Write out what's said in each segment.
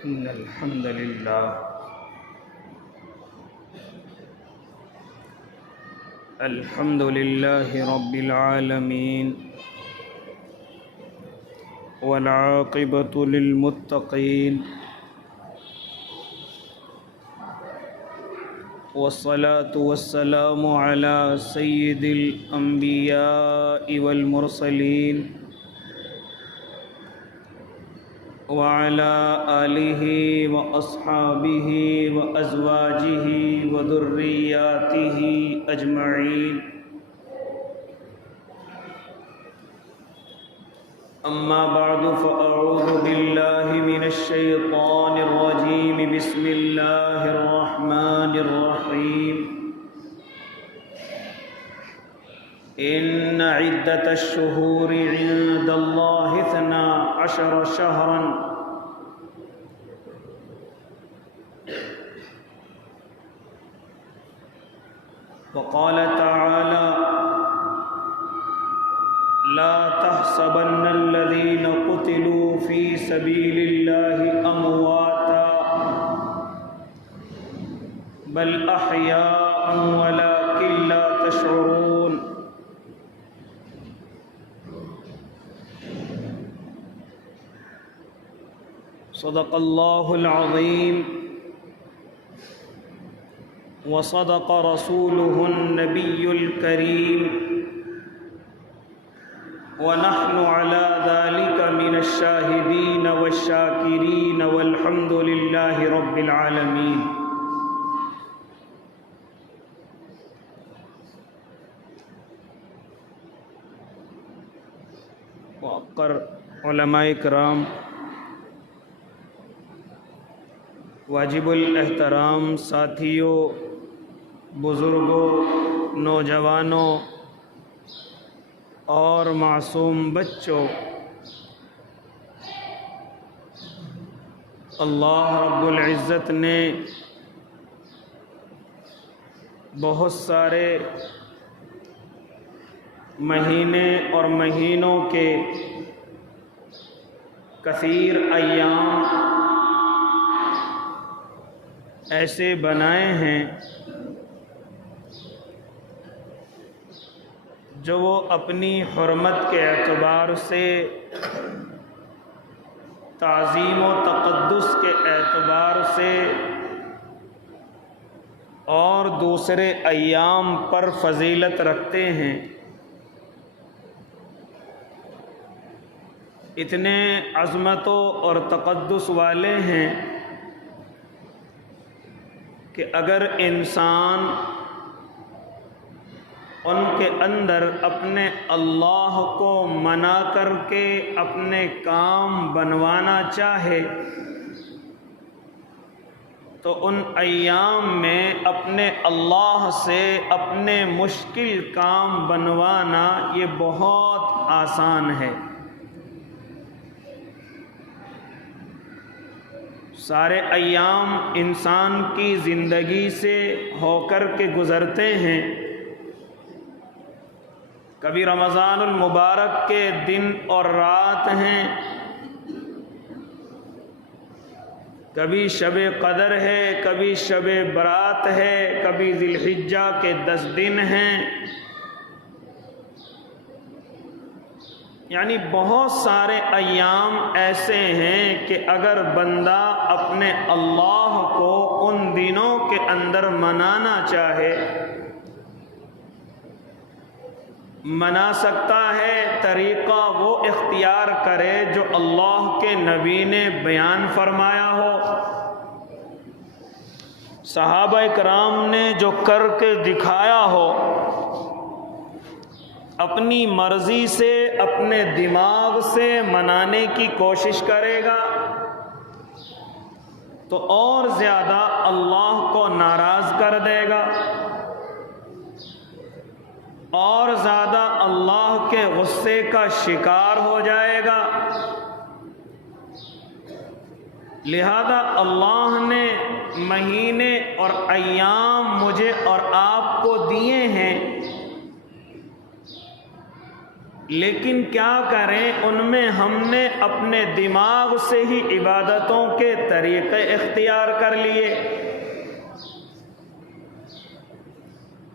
إن الحمد لله رب العالمين والعاقبة للمتقين والصلاة والسلام على سيد الأنبياء والمرسلين وعلى آله وأصحابه وأزواجه وذرياته أجمعين أما بعد فأعوذ بالله من الشيطان الرجيم بسم الله الرحمن الرحيم إن عدة الشهور عند الله 12 شهرا وقال تعالى لا تحسبن الذين قتلوا في سبيل الله أمواتا بل أحياء ولكن لا تشعرون صدق الله العظيم وصدق رسوله النبي الكريم ونحن على ذلك من الشاهدين والشاكرين والحمد لله رب العالمين وقر علماء کرام، واجب الاحترام ساتھیوں، بزرگوں، نوجوانوں اور معصوم بچوں، اللہ رب العزت نے بہت سارے مہینے اور مہینوں کے کثیر ایام ایسے بنائے ہیں جو وہ اپنی حرمت کے اعتبار سے، تعظیم و تقدس کے اعتبار سے اور دوسرے ایام پر فضیلت رکھتے ہیں، اتنے عظمتوں اور تقدس والے ہیں کہ اگر انسان ان کے اندر اپنے اللہ کو منا کر کے اپنے کام بنوانا چاہے تو ان ایام میں اپنے اللہ سے اپنے مشکل کام بنوانا یہ بہت آسان ہے۔ سارے ایام انسان کی زندگی سے ہو کر کے گزرتے ہیں، کبھی رمضان المبارک کے دن اور رات ہیں، کبھی شب قدر ہے، کبھی شب برات ہے، کبھی ذی الحجہ کے 10 دن ہیں، یعنی بہت سارے ایام ایسے ہیں کہ اگر بندہ اپنے اللہ کو ان دنوں کے اندر منانا چاہے منا سکتا ہے۔ طریقہ وہ اختیار کرے جو اللہ کے نبی نے بیان فرمایا ہو، صحابہ کرام نے جو کر کے دکھایا ہو، اپنی مرضی سے اپنے دماغ سے منانے کی کوشش کرے گا تو اور زیادہ اللہ کو ناراض کر دے گا، اور زیادہ اللہ کے غصے کا شکار ہو جائے گا۔ لہذا اللہ نے مہینے اور ایام مجھے اور آپ کو دیے ہیں، لیکن کیا کریں، ان میں ہم نے اپنے دماغ سے ہی عبادتوں کے طریقے اختیار کر لیے،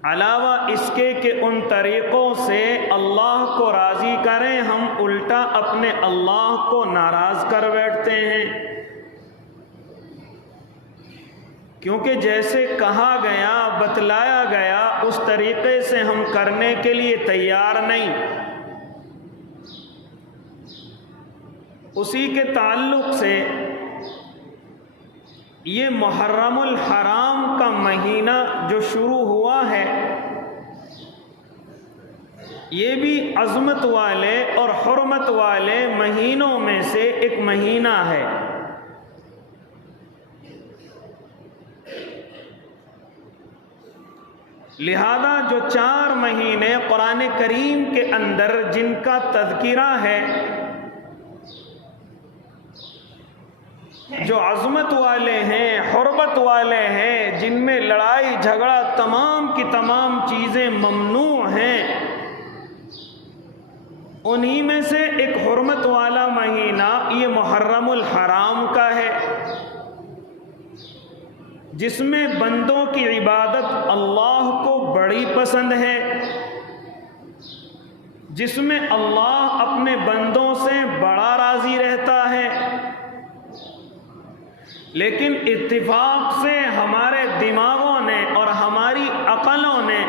علاوہ اس کے کہ ان طریقوں سے اللہ کو راضی کریں، ہم الٹا اپنے اللہ کو ناراض کر بیٹھتے ہیں، کیونکہ جیسے کہا گیا، بتلایا گیا، اس طریقے سے ہم کرنے کے لیے تیار نہیں۔ اسی کے تعلق سے یہ محرم الحرام کا مہینہ جو شروع ہوا ہے، یہ بھی عظمت والے اور حرمت والے مہینوں میں سے ایک مہینہ ہے۔ لہذا جو 4 مہینے قرآن کریم کے اندر جن کا تذکرہ ہے، جو عظمت والے ہیں، حرمت والے ہیں، جن میں لڑائی جھگڑا تمام کی تمام چیزیں ممنوع ہیں، انہی میں سے ایک حرمت والا مہینہ یہ محرم الحرام کا ہے، جس میں بندوں کی عبادت اللہ کو بڑی پسند ہے، جس میں اللہ اپنے بندوں سے بڑا راضی رہتا ہے۔ لیکن اتفاق سے ہمارے دماغوں نے اور ہماری عقلوں نے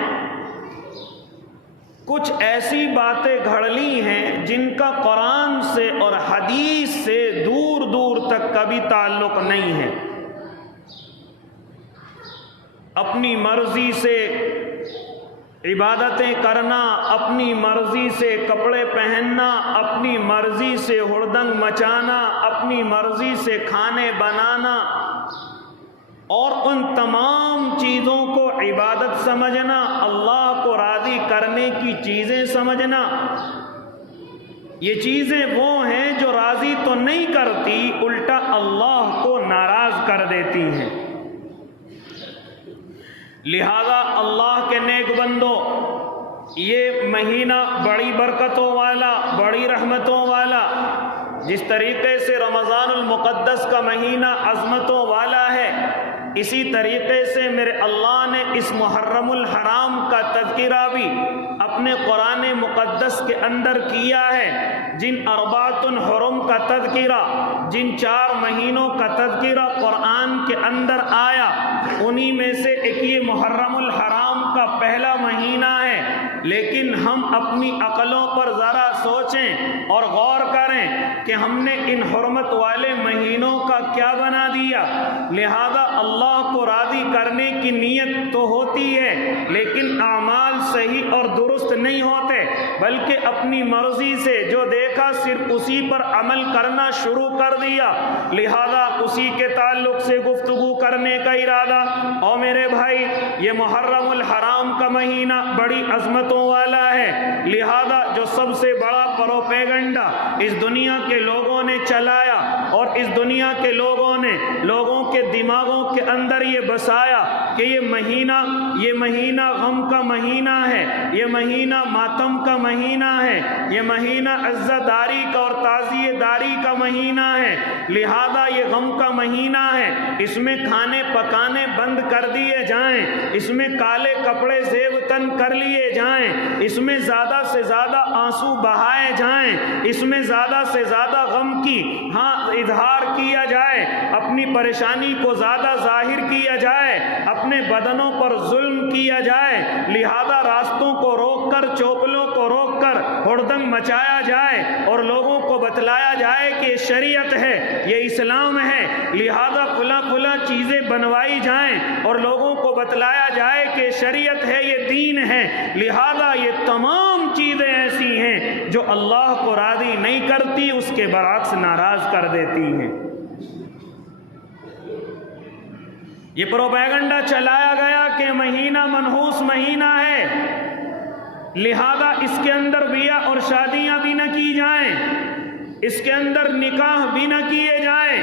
کچھ ایسی باتیں گھڑ لی ہیں جن کا قرآن سے اور حدیث سے دور دور تک کبھی تعلق نہیں ہے۔ اپنی مرضی سے عبادتیں کرنا، اپنی مرضی سے کپڑے پہننا، اپنی مرضی سے ہڑدنگ مچانا، اپنی مرضی سے کھانے بنانا اور ان تمام چیزوں کو عبادت سمجھنا، اللہ کو راضی کرنے کی چیزیں سمجھنا، یہ چیزیں وہ ہیں جو راضی تو نہیں کرتی، الٹا اللہ کو ناراض کر دیتی ہیں۔ لہذا اللہ کے نیک بندو، یہ مہینہ بڑی برکتوں والا، بڑی رحمتوں والا، جس طریقے سے رمضان المقدس کا مہینہ عظمتوں والا ہے، اسی طریقے سے میرے اللہ نے اس محرم الحرام کا تذکرہ بھی اپنے قرآن مقدس کے اندر کیا ہے۔ جن اربعۃ حرم کا تذکرہ، جن 4 مہینوں کا تذکرہ قرآن کے اندر آیا، انہی میں سے ایک یہ محرم الحرام کا پہلا مہینہ ہے۔ لیکن ہم اپنی عقلوں پر ذرا سوچیں اور غور کریں کہ ہم نے ان حرمت والے مہینوں کا کیا بنا دیا۔ لہذا اللہ کو راضی کرنے کی نیت تو ہوتی ہے، لیکن اعمال صحیح اور درست نہیں ہوتے، بلکہ اپنی مرضی سے جو دیکھا صرف اسی پر عمل کرنا شروع کر دیا۔ لہذا اسی کے تعلق سے گفتگو کرنے کا ارادہ۔ اور میرے بھائی، یہ محرم الحرام کا مہینہ بڑی عظمتوں والا ہے، لہذا جو سب سے بڑا پروپیگنڈا اس دنیا کے لوگوں نے چلایا اور اس دنیا کے لوگوں نے لوگوں کے دماغوں کے اندر یہ بسایا کہ یہ مہینہ غم کا مہینہ ہے، یہ مہینہ ماتم کا مہینہ ہے، یہ مہینہ عزاداری کا اور تعزیے داری کا مہینہ ہے، لہذا یہ غم کا مہینہ ہے، اس میں کھانے پکانے بند کر دیے جائیں، اس میں کالے کپڑے زیب تن کر لیے جائیں، اس میں زیادہ سے زیادہ آنسو بہائے جائیں، اس میں زیادہ سے زیادہ غم کی اظہار کیا جائے، اپنی پریشانی کو زیادہ ظاہر کیا جائے، اپنے بدنوں پر ظلم کیا جائے، لہذا راستوں کو روک کر، چوپلوں کو روک کر ہڑدنگ مچایا جائے اور لوگوں کو بتلایا جائے کہ یہ شریعت ہے، یہ اسلام ہے، لہذا کھلا چیزیں بنوائی جائیں اور لوگوں کو بتلایا جائے کہ شریعت ہے، یہ دین ہے، لہذا یہ تمام چیزیں ایسی ہیں جو اللہ کو راضی نہیں کرتی، اس کے برعکس ناراض کر دیتی ہیں۔ یہ پروپیگنڈا چلایا گیا کہ مہینہ منحوس مہینہ ہے، لہذا اس کے اندر بیاہ اور شادیاں بھی نہ کی جائیں، اس کے اندر نکاح بھی نہ کیے جائیں،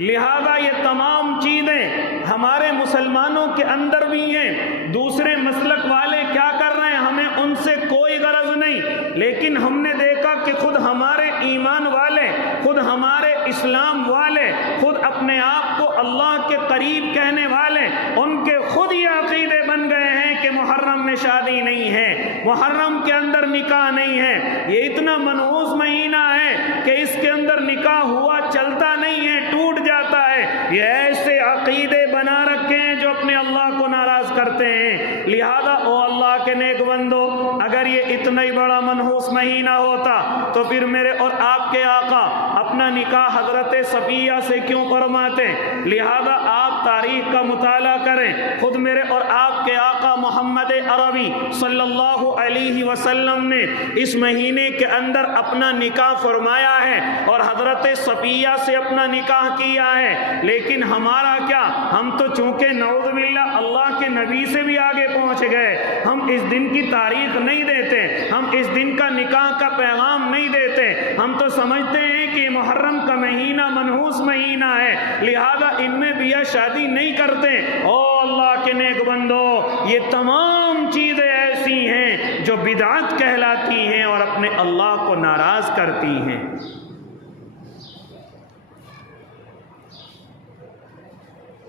لہذا یہ تمام چیزیں ہمارے مسلمانوں کے اندر بھی ہیں۔ دوسرے مسلک والے کیا کر رہے ہیں؟ ہمیں ان سے کوئی غرض نہیں، لیکن ہم نے دیکھا کہ خود ہمارے ایمان والے، خود ہمارے اسلام والے، خود اپنے آپ کو اللہ کے قریب کہنے والے، ان کے خود یہ عقیدے بن گئے ہیں کہ محرم میں شادی نہیں ہے، محرم کے اندر نکاح نہیں ہے، یہ اتنا منحوس مہینہ ہے کہ اس کے اندر نکاح ہوا چلتا نہیں ہے، ٹوٹ جاتا ہے۔ یہ ایسے عقیدے بنا رکھے ہیں جو اپنے اللہ کو ناراض کرتے ہیں۔ لہذا او اللہ کے نیک بندو، اگر یہ اتنا ہی بڑا منحوس مہینہ ہوتا تو پھر میرے اور آپ کے آقا اپنا نکاح حضرت صفیہ سے کیوں فرماتے؟ لہذا آپ تاریخ کا مطالعہ کریں، خود میرے اور آپ کے آقا محمد عربی صلی اللہ علیہ وسلم نے اس مہینے کے اندر اپنا نکاح فرمایا ہے اور حضرت صفیہ سے اپنا نکاح کیا ہے۔ لیکن ہمارا کیا، ہم تو چونکہ نعوذ باللہ اللہ کے نبی سے بھی آگے پہنچ گئے، ہم اس دن کی تاریخ نہیں دیتے، ہم اس دن کا نکاح کا پیغام نہیں دیتے، ہم تو سمجھتے ہیں کہ محرم کا مہینہ منحوس مہینہ ہے، لہذا ان میں بیاہ شادی نہیں کرتے۔ او اللہ کے نیک بندو، یہ تمام چیزیں ایسی ہیں جو بدعت کہلاتی ہیں اور اپنے اللہ کو ناراض کرتی ہیں۔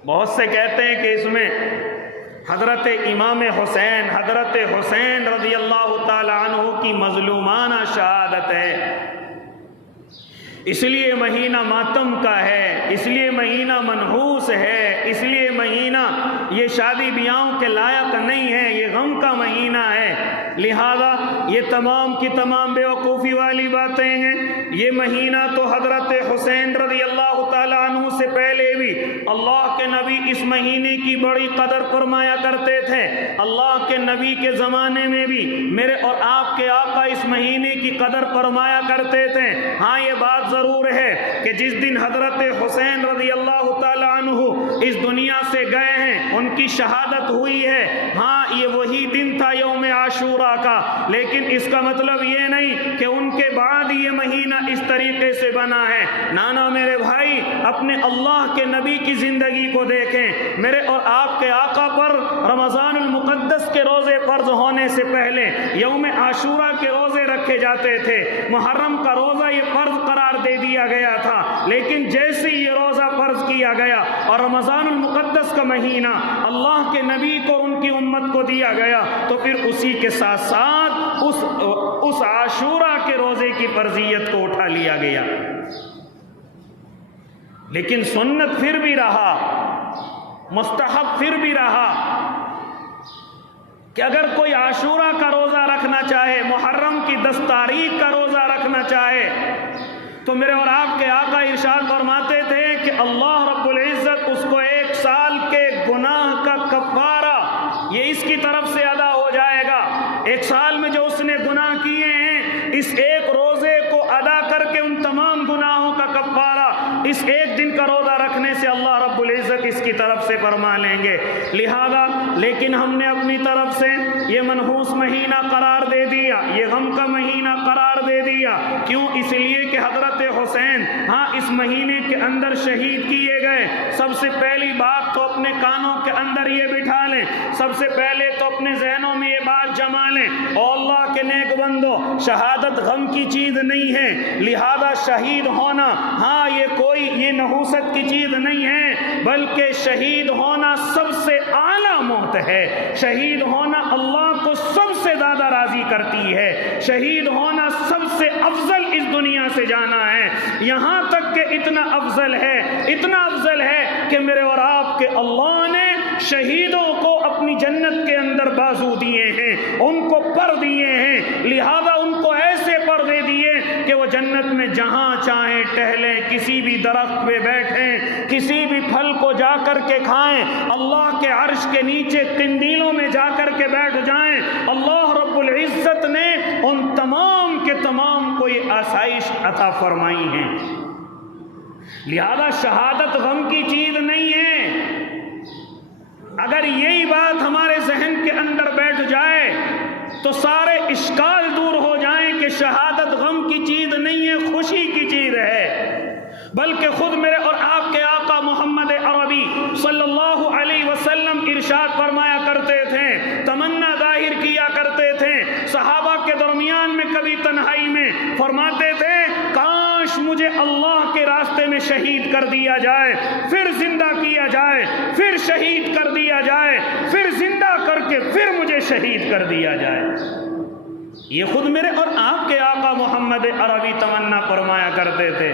بہت سے کہتے ہیں کہ اس میں حضرت امام حسین، حضرت حسین رضی اللہ تعالی عنہ کی مظلومانہ شہادت ہے، اس لیے مہینہ ماتم کا ہے، اس لیے مہینہ منحوس ہے، اس لیے مہینہ یہ شادی بیاہوں کے لائق نہیں ہے، یہ غم کا مہینہ ہے۔ لہذا یہ تمام کی تمام بیوقوفی والی باتیں ہیں۔ یہ مہینہ تو حضرت حسین رضی اللہ تعالیٰ عنہ سے پہلے بھی اللہ کے نبی اس مہینے کی بڑی قدر فرمایا کرتے تھے۔ اللہ کے نبی کے زمانے میں بھی میرے اور آپ کے آقا اس مہینے کی قدر فرمایا کرتے تھے۔ ہاں یہ بات ضرور ہے کہ جس دن حضرت حسین رضی اللہ تعالیٰ عنہ اس دنیا سے گئے ہیں، ان کی شہادت ہوئی ہے، ہاں یہ وہی دن تھا یوم عاشوراء کا، لیکن اس کا مطلب یہ نہیں کہ ان کے بعد یہ مہینہ اس طریقے سے بنا ہے۔ نانا میرے بھائی، اپنے اللہ کے نبی کی زندگی کو دیکھیں۔ میرے اور آپ کے آقا پر رمضان المقدس کے روزے فرض ہونے سے پہلے یوم عاشوراء کے روزے رکھے جاتے تھے، محرم کا روزہ یہ فرض قرار دے دیا گیا تھا، لیکن جیسے یہ روزہ فرض کیا گیا اور رمضان المقدس کا مہینہ اللہ کے نبی کو ان کی امت کو دیا گیا تو پھر اسی کے ساتھ ساتھ اس عاشوراء کے روزے کی فرضیت کو اٹھا لیا گیا۔ لیکن سنت پھر بھی رہا، مستحب پھر بھی رہا کہ اگر کوئی عاشوراء کا روزہ رکھنا چاہے، محرم کی 10 تاریخ کا روزہ رکھنا چاہے، تو میرے اور آپ کے آقا ارشاد فرماتے تھے کہ اللہ رب العزت اس کو 1 سال کے گناہ کا کفارہ یہ اس کی طرف سے ادا ہو جائے گا۔ 1 سال میں جو اس نے گناہ کیے ہیں، اس ایک روزے کو ادا کر کے ان تمام گناہوں کا کفارہ اس ایک دن کا روزہ رکھنے سے اللہ رب العزت اس کی طرف سے فرما لیں گے۔ لہذا لیکن ہم نے اپنی طرف سے یہ منحوس مہینہ قرار دے دیا، یہ غم کا مہینہ قرار دے دیا۔ کیوں؟ اس لیے کہ حضرت حسین ہاں اس مہینے کے اندر شہید کیے گئے۔ سب سے پہلی بات تو اپنے کانوں کے اندر یہ بٹھا لیں، سب سے پہلے تو اپنے ذہنوں میں یہ بات جما لیں، او اللہ کے نیک بندو، شہادت غم کی چیز نہیں ہے، لہذا شہید ہونا ہاں یہ نحوست کی چیز نہیں ہے، بلکہ شہید ہونا سب سے اعلیٰ موت ہے۔ شہید ہونا اللہ کو سب سے زیادہ راضی کرتی ہے، شہید ہونا سب سے افضل اس دنیا سے جانا ہے۔ یہاں تک کہ اتنا افضل ہے کہ میرے اور آپ کے اللہ نے شہیدوں کو اپنی جنت کے اندر بازو دیے ہیں، ان کو پر دیے ہیں، لہذا ان کو ایسے پردے دیے کہ وہ جنت میں جہاں چاہیں ٹہلیں، کسی بھی درخت پہ بیٹھیں، کسی بھی پھل کو جا کر کے کھائیں، اللہ کے عرش کے نیچے قندیلوں میں جا کر کے بیٹھ جائیں۔ اللہ رب العزت نے ان تمام کے تمام کو یہ آسائش عطا فرمائی ہیں۔ لہذا شہادت غم کی چیز نہیں ہے۔ اگر یہی بات ہمارے ذہن کے اندر بیٹھ جائے تو سارے اشکال دور ہو جائیں کہ شہادت غم کی چیز نہیں ہے، خوشی کی چیز ہے۔ بلکہ خود میرے اور آپ کے آقا محمد عربی صلی اللہ علیہ وسلم ارشاد فرمایا کرتے تھے، تمنا ظاہر کیا کرتے تھے فرماتے تھے کاش مجھے اللہ کے راستے میں شہید کر دیا جائے، پھر زندہ کیا جائے، پھر شہید کر دیا جائے، پھر زندہ کر کے پھر مجھے شہید کر دیا جائے۔ یہ خود میرے اور آپ کے آقا محمد عربی تمنا فرمایا کرتے تھے۔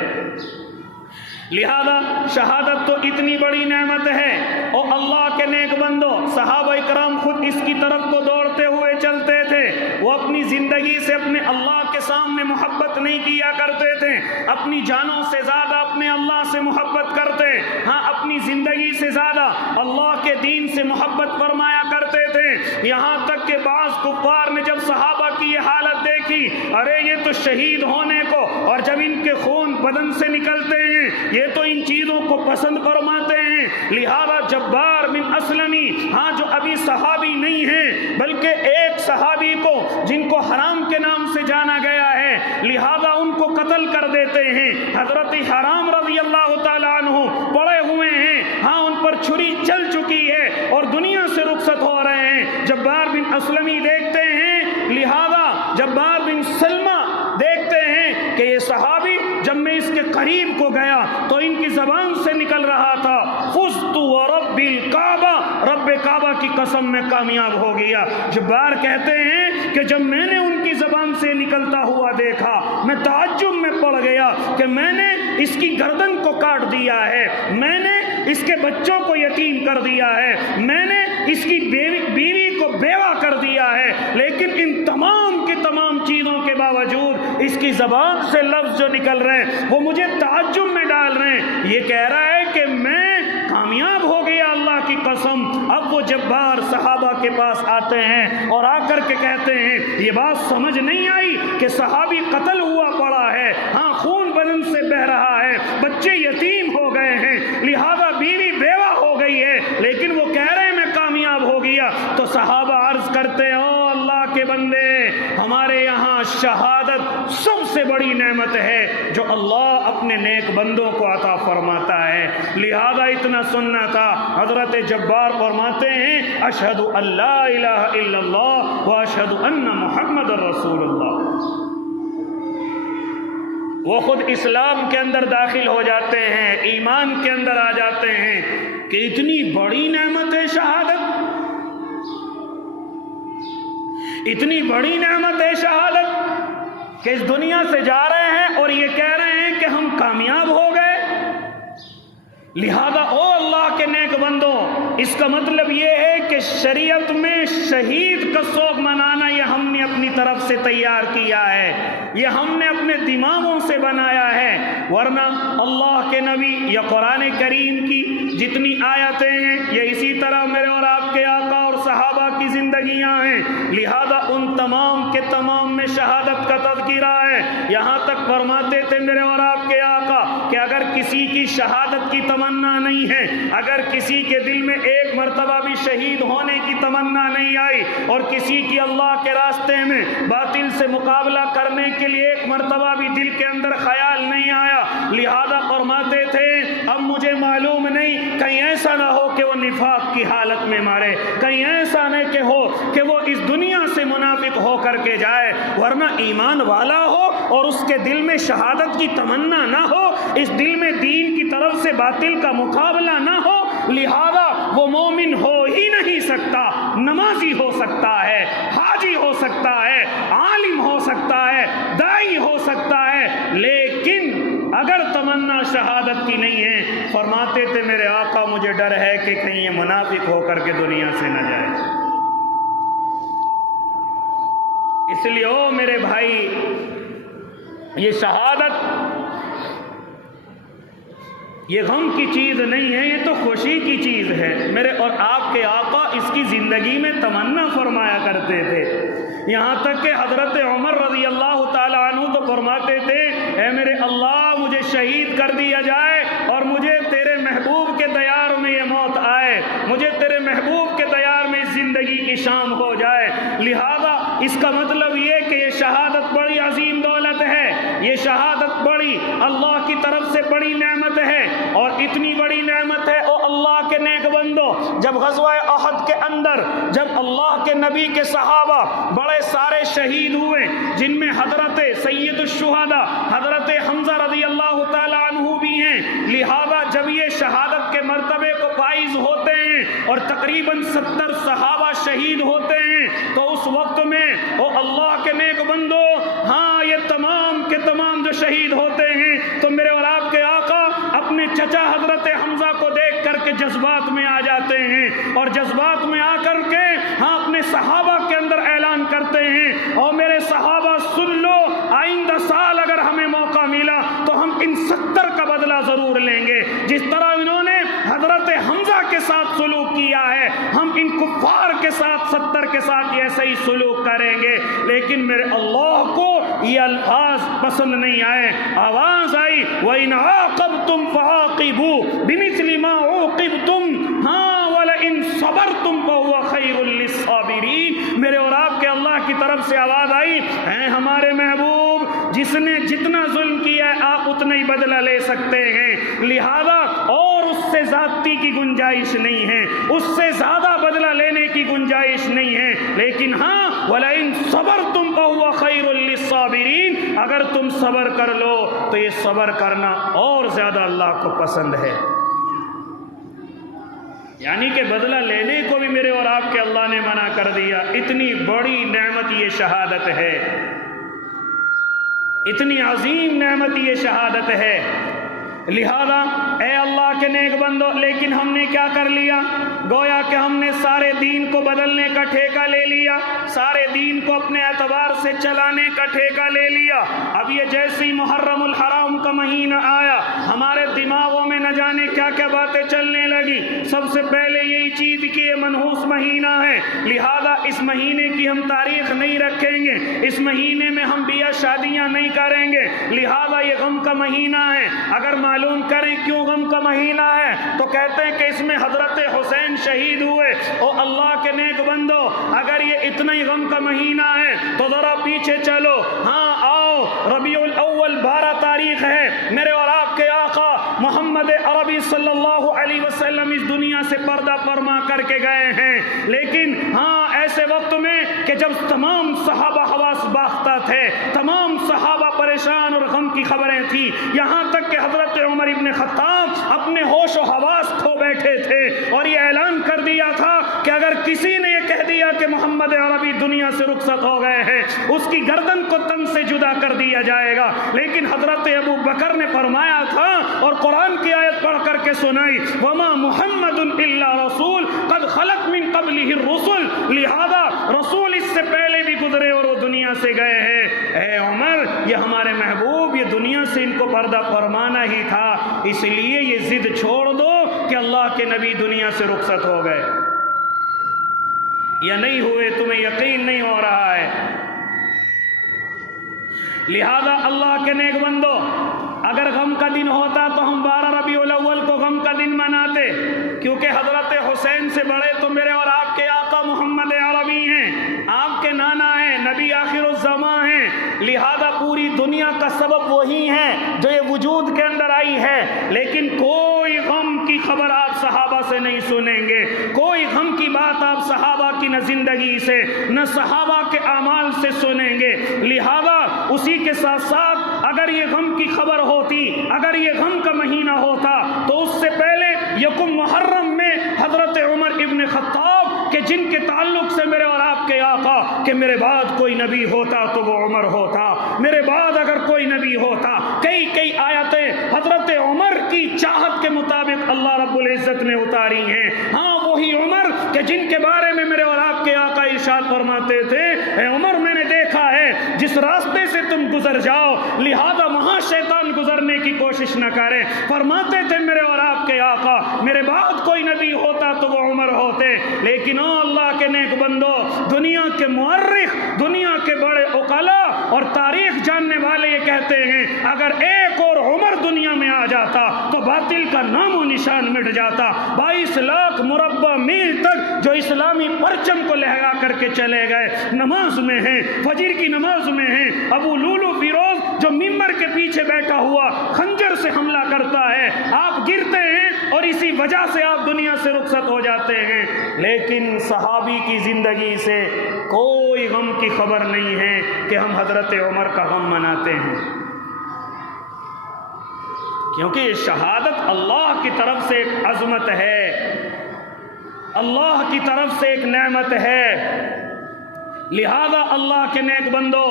لہذا شہادت تو اتنی بڑی نعمت ہے، اور اللہ کے نیک بندوں صحابہ کرام خود اس کی طرف کو دوڑتے ہوئے چلتے تھے۔ وہ اپنی زندگی سے اپنے اللہ کے سامنے محبت نہیں کیا کرتے تھے، اپنی جانوں سے زیادہ اپنے اللہ سے محبت کرتے، ہاں اپنی زندگی سے زیادہ اللہ کے دین سے محبت فرمایا کرتے تھے۔ یہاں تک کہ بعض کفار نے جب صحابہ کی یہ حالت دیکھی، ارے یہ تو شہید ہونے کو، اور جب ان کے خون بدن سے نکلتے ہیں یہ تو ان چیزوں کو پسند فرماتے ہیں، لہذا جبار بن اسلمی، ہاں جو ابھی صحابی نہیں ہیں بلکہ ایک صحابی کو جن کو حرام کے نام سے جانا گیا ہے، لہذا ان کو قتل کر دیتے ہیں۔ حضرت حرام رضی اللہ تعالیٰ عنہ پڑے ہوئے ہیں، ہاں ان پر چھری چل چکی ہے اور دنیا سے رخصت ہو رہے ہیں۔ جبار بن اسلمی دیکھتے ہیں، لہذا جبار بن سلمہ دیکھتے ہیں کہ یہ صحابی جب میں اس کے قریب کو گیا تو ان کی زبان سے نکل رہا تھا فزت ورب الکعبہ، رب کعبہ کی قسم میں کامیاب ہو گیا۔ جبار کہتے ہیں کہ جب میں نے ان کی زبان سے نکلتا ہوا دیکھا میں تعجب میں پڑ گیا کہ میں نے اس کی گردن کو کاٹ دیا ہے، میں نے اس کے بچوں کو یتیم کر دیا ہے، میں نے اس کی بیوی کو بیوہ کر دیا ہے، لیکن ان تمام کی تمام چیزوں کے باوجود اس کی زبان سے لفظ جو نکل رہے ہیں وہ مجھے تعجب میں ڈال رہے ہیں۔ یہ کہہ رہا ہے کہ میں کامیاب ہو گیا اللہ کی قسم۔ اب وہ جبار صحابہ کے پاس آتے ہیں اور آ کر کے کہتے ہیں یہ بات سمجھ نہیں آئی کہ صحابی قتل ہوا پڑا ہے، ہاں خون بدن سے بہ رہا ہے، بچے یتیم ہو گئے ہیں، لہذا بیوی بیوہ ہو گئی ہے، لیکن وہ کہہ رہے ہیں میں کامیاب ہو گیا۔ تو صحابہ عرض کرتے ہیں او اللہ کے بندے، ہمارے یہاں شہادت سب سے بڑی نعمت ہے جو اللہ اپنے نیک بندوں کو عطا فرماتا ہے، لہذا اتنا سننا تھا۔ حضرت جبار فرماتے ہیں اشہد ان لا الہ الا اللہ و اشہد ان محمد رسول اللہ۔ وہ خود اسلام کے اندر داخل ہو جاتے ہیں، ایمان کے اندر آ جاتے ہیں کہ اتنی بڑی نعمت ہے شہادت، اتنی بڑی نعمت ہے شہادت کہ اس دنیا سے جا رہے ہیں اور یہ کہہ رہے ہیں کہ ہم کامیاب ہو گئے۔ لہذا او اللہ کے نیک بندوں، اس کا مطلب یہ ہے کہ شریعت میں شہید کا شوق منانا یہ ہم نے اپنی طرف سے تیار کیا ہے، یہ ہم نے اپنے دماغوں سے بنایا ہے، ورنہ اللہ کے نبی یا قرآن کریم کی جتنی آیتیں ہیں یہ اسی طرح میرے اور آپ کے آقا اور صحابہ کی زندگیاں ہیں، لہذا ان تمام کے تمام میں شہادت کا تذکرہ ہے۔ یہاں تک فرماتے تھے میرے اور آپ کے آقا کہ اگر کسی کی شہادت کی تمنا نہیں ہے، اگر کسی کے دل میں ایک مرتبہ بھی شہید ہونے کی تمنا نہیں آئی اور کسی کی اللہ کے راستے میں باطل سے مقابلہ کرنے کے لیے ایک مرتبہ بھی دل کے اندر خیال نہیں آیا، لہذا فرماتے تھے اب مجھے معلوم نہیں کہیں ایسا نہ ہو کہ وہ نفاق کی حالت میں مارے، کہیں ایسا نہ کہ ہو کہ وہ اس دنیا سے منافق ہو کر کے جائے، ورنہ ایمان والا ہو اور اس کے دل میں شہادت کی تمنا نہ ہو، اس دل میں دین کی طرف سے باطل کا مقابلہ نہ ہو، لہذا وہ مومن ہو ہی نہیں سکتا۔ نمازی ہو سکتا ہے، حاجی ہو سکتا ہے، عالم ہو سکتا ہے، داعی ہو سکتا ہے، لیکن اگر تمنا شہادت کی نہیں ہے، فرماتے تھے میرے آقا مجھے ڈر ہے کہ کہیں یہ منافق ہو کر کے دنیا سے نہ جائے۔ اس لیے او میرے بھائی، یہ شہادت یہ غم کی چیز نہیں ہے، یہ تو خوشی کی چیز ہے۔ میرے اور آپ کے آقا اس کی زندگی میں تمنا فرمایا کرتے تھے، یہاں تک کہ حضرت عمر رضی اللہ تعالی عنہ تو فرماتے تھے اے میرے اللہ مجھے شہید کر دیا جائے اور مجھے تیرے محبوب کے دیار میں یہ موت آئے، مجھے تیرے محبوب کے دیار میں زندگی کی شام ہو جائے۔ لہذا اس کا مطلب یہ کہ یہ شہادت بڑی عظیم دولت ہے، یہ شہادت بڑی اللہ کی طرف سے بڑی نعمت ہے، اور اتنی بڑی نعمت ہے او اللہ کے نیک بندو جب غزوہ احد کے اندر جب اللہ کے نبی کے صحابہ بڑے سارے شہید ہوئے، جن میں حضرت سید الشہداء حضرت حمزہ رضی اللہ تعالی عنہ بھی ہیں، لہذا جب یہ شہادت کے مرتبے کو فائز ہوتے ہیں اور تقریباً 70 صحابہ شہید ہوتے ہیں، تو اس وقت میں او اللہ کے نیک بندو، ہاں یہ تمام کے تمام جو شہید ہوتے ہیں تو میرے اور آپ کے آقا اپنے چچا حضرت حمزہ کو دیکھ کر کے جذبات میں آ جاتے ہیں، اور جذبات میں آ کر کے ہاں اپنے صحابہ کے اندر اعلان کرتے ہیں، اور میرے صحابہ سن لو، آئندہ سال اگر ہمیں موقع ملا تو ہم ان 70 کا بدلہ ضرور لیں گے، جس طرح انہوں نے حضرت حمزہ کے ساتھ سلوک کیا ہے ہم ان کفار کے ساتھ 70 کے ساتھ ایسا ہی سلوک کریں گے۔ لیکن میرے اللہ کو یہ الفاظ پسند نہیں آئے، آواز آئی وَإِنْ عَاقَبْتُمْ فَعَاقِبُوا بِمِثْلِ مَا عُوقِبْتُمْ ہاں وَلَئِنْ صَبَرْتُمْ فَهُوَ خَيْرٌ لِلصَّابِرِينَ۔ میرے اور آپ کے اللہ کی طرف سے آواز آئی، اے ہمارے محبوب، جس نے جتنا ظلم کیا ہے آپ اتنا ہی بدلہ لے سکتے ہیں، لہذا اور اس سے زیادتی کی گنجائش نہیں ہے، اس سے زیادہ بدلہ لینے کی گنجائش نہیں ہے، لیکن ہاں وَلَئِن صَبَرْتُمْ فَهُوَ خَيْرٌ لِلصَّابِرِينَ، اگر تم صبر کر لو تو یہ صبر کرنا اور زیادہ اللہ کو پسند ہے۔ یعنی کہ بدلہ لینے کو بھی میرے اور آپ کے اللہ نے منع کر دیا۔ اتنی بڑی نعمت یہ شہادت ہے، اتنی عظیم نعمت یہ شہادت ہے، لہذا اے اللہ کے نیک بندو، لیکن ہم نے کیا کر لیا؟ گویا کہ ہم نے سارے دین کو بدلنے کا ٹھیکہ لے لیا، سارے دین کو اپنے اعتبار سے چلانے کا ٹھیکہ لے لیا۔ اب یہ جیسے محرم الحرام کا مہینہ آیا، ہمارے دماغوں میں نہ جانے کیا کیا باتیں چلنے لگی۔ سب سے پہلے یہی چیز کہ یہ منحوس مہینہ ہے، لہذا اس مہینے کی ہم تاریخ نہیں رکھیں گے، اس مہینے میں ہم بیاہ شادیاں نہیں کریں گے، لہذا یہ غم کا مہینہ ہے۔ اگر معلوم کریں کیوں غم کا مہینہ ہے تو کہتے ہیں کہ اس میں حضرت حسین شہید ہوئے۔ او اللہ کے نیک بندو، اگر یہ اتنا ہی غم کا مہینہ ہے تو ذرا پیچھے چلو، ہاں آؤ، ربیع الاول 12 تاریخ ہے، میرے اور آپ کے آقا محمد عربی صلی اللہ علیہ وسلم اس دنیا سے پردہ فرما کر کے گئے ہیں، لیکن ہاں ایسے وقت میں کہ جب تمام صحابہ حواس باختہ تھے، تمام صحابہ پریشان اور غم کی خبریں تھیں، یہاں تک کہ حضرت عمر ابن خطاب اپنے ہوش و حواس کھو بیٹھے تھے اور یہ اعلان کر دیا تھا کہ اگر کسی نے یہ کہہ دیا کہ محمد عربی دنیا سے رخصت ہو گئے ہیں، اس کی گردن کو تن سے جدا کر دیا جائے گا۔ لیکن حضرت ابو بکر نے فرمایا تھا اور قرآن کی آیت پڑھ کر کے سنائی، وَمَا مُحَمَّدٌ إِلَّا رَسُولٌ قَدْ خَلَتْ مِن قَبْلِهِ الرُّسُلُ، لہذا رسول اس سے پہلے بھی گزرے اور وہ دنیا سے گئے ہیں۔ اے عمر، یہ ہمارے محبوب، یہ دنیا سے ان کو پردہ فرمانا ہی تھا، اس لیے یہ ضد چھوڑ دو کہ اللہ کے نبی دنیا سے رخصت ہو گئے یا نہیں ہوئے، تمہیں یقین نہیں ہو رہا ہے۔ لہذا اللہ کے نیک بندو، اگر غم کا دن ہوتا تو ہم 12 ربیع الاول کو غم کا دن مناتے، کیونکہ حضرت حسین سے بڑے تو میرے اور آپ کے آقا محمد عربی ہیں، آپ کے نانا ہیں، نبی آخر الزماں ہیں، لہذا پوری دنیا کا سبب وہی ہے جو یہ وجود کے اندر آئی ہے، لیکن کوئی غم کی خبر آپ صحابہ سے نہیں سنیں گے، کوئی غم کی بات آپ صحابہ کی نہ زندگی سے نہ صحابہ کے اعمال سے سنیں گے۔ لہذا اسی کے ساتھ ساتھ اگر یہ غم کی خبر ہوتی، اگر یہ غم کا مہینہ ہوتا تو اس سے پہلے یکم محرم میں حضرت عمر ابن خطاب کہ جن کے تعلق سے میرے اور آپ کے آقا کہ میرے بعد کوئی نبی ہوتا تو وہ عمر ہوتا، میرے بعد اگر کوئی نبی ہوتا، کئی آیتیں حضرت عمر کی چاہت کے مطابق اللہ رب العزت نے اتاری ہیں۔ ہاں وہی عمر کہ جن کے بارے میں میرے اور آپ کے آقا ارشاد فرماتے تھے، اے عمر میں نے دیکھا ہے جس راستے سے تم گزر جاؤ لہذا وہاں شیطان گزرنے کی کوشش نہ کرے۔ فرماتے تھے میرے اور آپ کے آقا میرے بعد کوئی نبی ہوتا تو وہ عمر ہوتے، لیکن او اللہ کے نیک بندو، دنیا کے مورخ، دنیا کے بڑے عقلاء اور تاریخ جاننے والے یہ کہتے ہیں اگر ایک اور عمر دنیا میں آ جاتا تو باطل کا نام و نشان مٹ جاتا۔ 22 لاکھ مربع میل تک جو اسلامی پرچم کو لہرا کر کے چلے گئے، نماز میں ہیں، فجر کی نماز میں ہیں، ابو لولو فیروز جو ممبر کے پیچھے بیٹھا ہوا خنجر سے حملہ کرتا ہے، آپ گرتے ہیں اور اسی وجہ سے آپ دنیا سے رخصت ہو جاتے ہیں۔ لیکن صحابی کی زندگی سے کوئی غم کی خبر نہیں ہے کہ ہم حضرت عمر کا غم مناتے ہیں، کیونکہ یہ شہادت اللہ کی طرف سے ایک عظمت ہے، اللہ کی طرف سے ایک نعمت ہے۔ لہذا اللہ کے نیک بندو،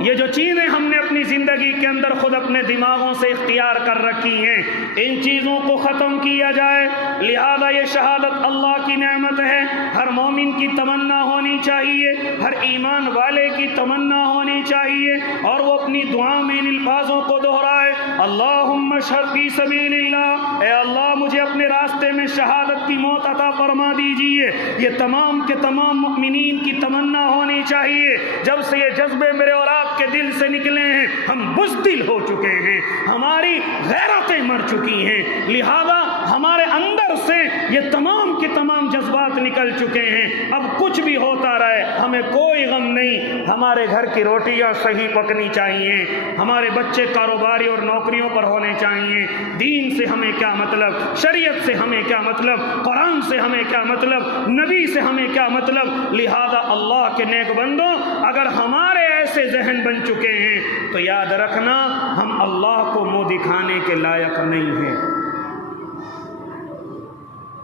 یہ جو چیزیں ہم نے اپنی زندگی کے اندر خود اپنے دماغوں سے اختیار کر رکھی ہیں، ان چیزوں کو ختم کیا جائے۔ لہذا یہ شہادت اللہ کی نعمت ہے، ہر مومن کی تمنا ہونی چاہیے، ہر ایمان والے کی تمنا ہونی چاہیے، اور وہ اپنی دعا میں ان الفاظوں کو دہرائے، اللہم اشہد فی سبیل اللہ، اے اللہ مجھے اپنے راستے میں شہادت کی موت عطا فرما دیجیے۔ یہ تمام کے تمام مؤمنین کی تمنا ہونی چاہیے۔ جب سے یہ جذبے میرے اور آپ کے دل سے نکلے ہیں، ہم بزدل ہو چکے ہیں، ہماری غیرتیں مر چکی ہیں، لہذا ہمارے اندر سے یہ تمام کے تمام جذبات نکل چکے ہیں۔ اب کچھ بھی ہوتا رہے ہمیں کوئی غم نہیں، ہمارے گھر کی روٹیاں صحیح پکنی چاہیے، ہمارے بچے کاروباری اور نوکریوں پر ہونے چاہیے۔ دین سے ہمیں کیا مطلب، شریعت سے ہمیں کیا مطلب، قرآن سے ہمیں کیا مطلب، نبی سے ہمیں کیا مطلب۔ لہذا اللہ کے نیک بندوں، اگر ہمارے ایسے ذہن بن چکے ہیں تو یاد رکھنا ہم اللہ کو منہ دکھانے کے لائق نہیں ہیں،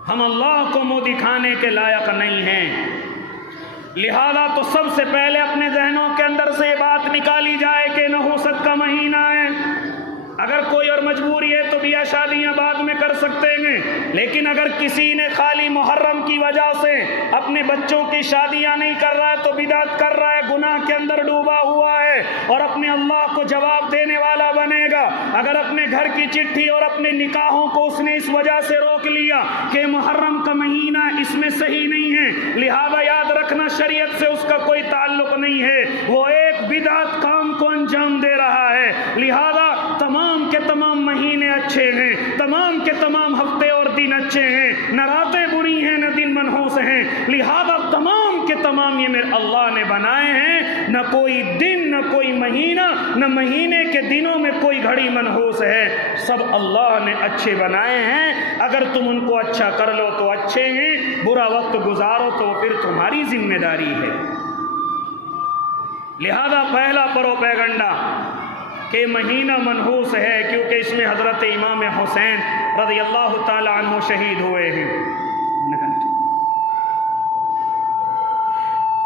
ہم اللہ کو منہ دکھانے کے لائق نہیں ہیں۔ لہذا تو سب سے پہلے اپنے ذہنوں کے اندر سے یہ بات نکالی جائے کہ نحوست کا مہینہ ہے، اگر کوئی اور مجبوری ہے تو بیاہ شادیاں بعد میں کر سکتے ہیں، لیکن اگر کسی نے خالی محرم کی وجہ سے اپنے بچوں کی شادیاں نہیں کر رہا ہے تو بدعت کر رہا ہے، گناہ کے اندر ڈوبا ہوا ہے اور اپنے اللہ کو جواب دینے والا بنے گا۔ اگر اپنے گھر کی چٹھی اور اپنے نکاحوں کو اس نے اس وجہ سے روک لیا کہ محرم کا مہینہ اس میں صحیح نہیں ہے، لہذا یاد رکھنا شریعت سے اس کا کوئی تعلق نہیں ہے، وہ ایک بدعت کام کو انجام دے رہا ہے۔ لہذا تمام کے تمام مہینے اچھے ہیں، تمام کے تمام ہفتے اور دن اچھے ہیں، نہ راتیں بری ہیں نہ دن منحوس ہیں، لہذا تمام کے تمام یہ میرے اللہ نے بنائے ہیں، نہ کوئی دن نہ کوئی مہینہ، نہ مہینے کے دنوں میں کوئی گھڑی منحوس ہے، سب اللہ نے اچھے بنائے ہیں۔ اگر تم ان کو اچھا کر لو تو اچھے ہیں، برا وقت گزارو تو پھر تمہاری ذمہ داری ہے۔ لہذا پہلا پروپیگنڈا کہ مہینہ منحوس ہے کیونکہ اس میں حضرت امام حسین رضی اللہ تعالی عنہ شہید ہوئے ہیں،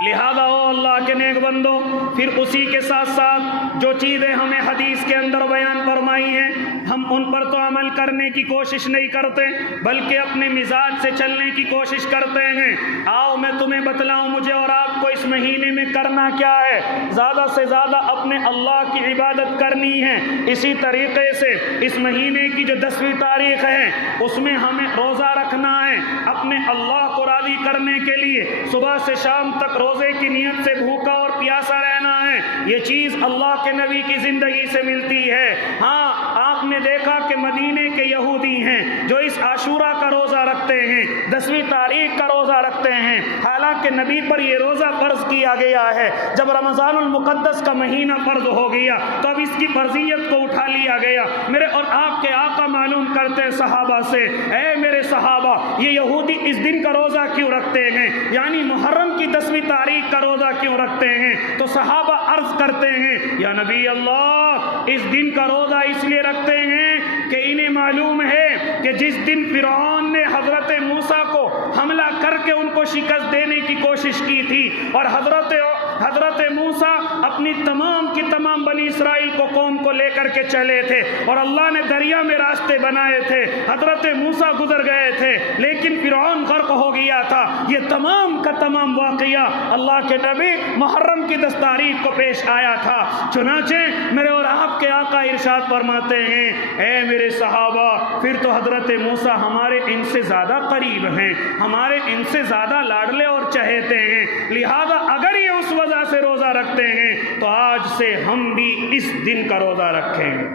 لہذا او اللہ کے نیک بندو، پھر اسی کے ساتھ ساتھ جو چیزیں ہمیں حدیث کے اندر بیان فرمائی ہیں ہم ان پر تو عمل کرنے کی کوشش نہیں کرتے بلکہ اپنے مزاج سے چلنے کی کوشش کرتے ہیں۔ آؤ میں تمہیں بتلاؤں مجھے اور آپ کو اس مہینے میں کرنا کیا ہے، زیادہ سے زیادہ اپنے اللہ کی عبادت کرنی ہے۔ اسی طریقے سے اس مہینے کی جو 10ویں تاریخ ہے اس میں ہمیں روزہ رکھنا ہے، اپنے اللہ کو راضی کرنے کے لیے صبح سے شام تک روزے کی نیت سے بھوکا اور پیاسا رہنا ہے۔ یہ چیز اللہ کے نبی کی زندگی سے ملتی ہے۔ ہاں آپ نے دیکھا کہ مدینے کے یہودی ہیں جو اس عاشورہ کا روزہ رکھتے ہیں، 10ویں تاریخ کا روزہ رکھتے ہیں، حالانکہ نبی پر یہ روزہ فرض کیا گیا ہے۔ جب رمضان المقدس کا مہینہ فرض ہو گیا تو اب اس کی فرضیت کو اٹھا لیا گیا۔ میرے اور آپ کے آقا معلوم کرتے صحابہ سے، اے میرے صحابہ یہ یہودی اس دن کا روزہ کیوں رکھتے ہیں، یعنی محرم کی 10ویں تاریخ کا روزہ کیوں رکھتے ہیں؟ تو صحابہ عرض کرتے ہیں یا نبی اللہ اس دن کا روزہ اس لیے رکھتے ہیں کہ انہیں معلوم ہے کہ جس دن فرعون نے حضرت موسیٰ کو حملہ کر کے ان کو شکست دینے کی کوشش کی تھی اور حضرت موسیٰ اپنی تمام کی تمام بنی اسرائیل کو قوم کو لے کر کے چلے تھے اور اللہ نے دریا میں راستے بنائے تھے، حضرت موسیٰ گزر گئے تھے لیکن فرعون غرق ہو گیا تھا۔ یہ تمام کا تمام واقعہ اللہ کے نبی محرم کی 10 تاریخ کو پیش آیا تھا۔ چنانچہ میرے اور آپ کے آقا ارشاد فرماتے ہیں اے میرے صحابہ پھر تو حضرت موسیٰ ہمارے ان سے زیادہ قریب ہیں، ہمارے ان سے زیادہ لاڈلے اور چہیتے ہیں، لہذا اگر یہ اس وجہ سے روزہ رکھتے ہیں تو آج سے ہم بھی اس دن کا روزہ رکھیں گے۔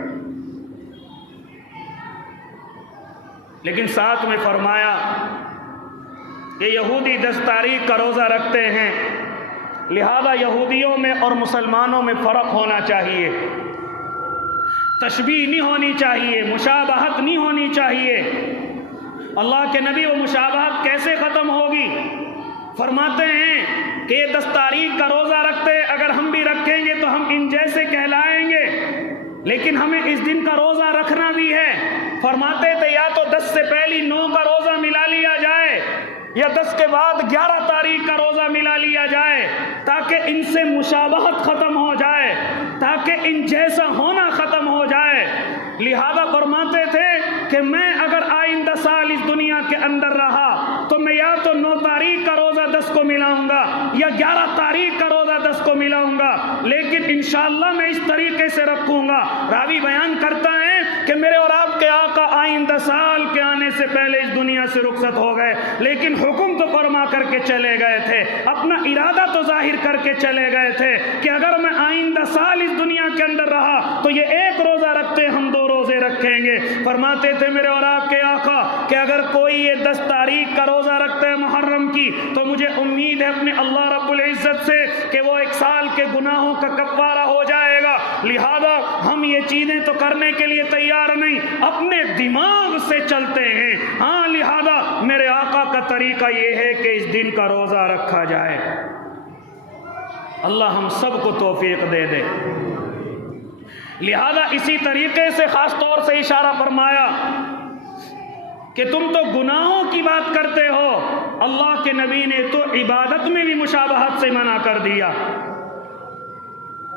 لیکن ساتھ میں فرمایا یہ یہودی 10 تاریخ کا روزہ رکھتے ہیں، لہذا یہودیوں میں اور مسلمانوں میں فرق ہونا چاہیے، تشبیہ نہیں ہونی چاہیے، مشابہت نہیں ہونی چاہیے۔ اللہ کے نبی وہ مشابہت کیسے ختم ہوگی؟ فرماتے ہیں کہ یہ 10 تاریخ کا روزہ رکھتے اگر ہم بھی رکھیں گے تو ہم ان جیسے کہلائیں گے، لیکن ہمیں اس دن کا روزہ رکھنا بھی ہے۔ فرماتے تھے یا تو 10 سے پہلی 9 کا روزہ ملا لیا جائے یا 10 کے بعد 11 تاریخ کا روزہ ملا لیا جائے، تاکہ ان سے مشابہت ختم ہو جائے، تاکہ ان جیسا ہونا ختم ہو جائے۔ لہذا فرماتے تھے کہ میں اگر آئندہ سال اس دنیا کے اندر رہا تو میں یا تو 9 تاریخ کا روزہ 10 کو ملاؤں گا یا 11 تاریخ کا روزہ 10 کو ملاؤں گا، لیکن انشاءاللہ میں اس طریقے سے رکھوں گا۔ راوی بیان کرتا ہے کہ میرے اور آپ کے آقا آئندہ سال کے آنے سے پہلے اس دنیا سے رخصت ہو گئے، لیکن حکم تو فرما کر کے چلے گئے تھے، اپنا ارادہ تو ظاہر کر کے چلے گئے تھے کہ اگر میں آئندہ سال اس دنیا کے اندر رہا تو یہ 1 روزہ رکھتے ہم 2 روزے رکھیں گے۔ فرماتے تھے میرے اور آپ کے آقا کہ اگر کوئی یہ 10 تاریخ کا روزہ رکھتا ہے محرم کی تو مجھے امید ہے اپنے اللہ رب العزت سے کہ وہ 1 سال کے گناہوں کا کفارہ ہو جائے گا۔ لہذا ہم یہ چیزیں تو کرنے کے لیے تیار نہیں، اپنے دماغ سے چلتے ہیں۔ ہاں لہذا میرے آقا کا طریقہ یہ ہے کہ اس دن کا روزہ رکھا جائے۔ اللہ ہم سب کو توفیق دے دے۔ لہذا اسی طریقے سے خاص طور سے اشارہ فرمایا کہ تم تو گناہوں کی بات کرتے ہو، اللہ کے نبی نے تو عبادت میں بھی مشابہت سے منع کر دیا۔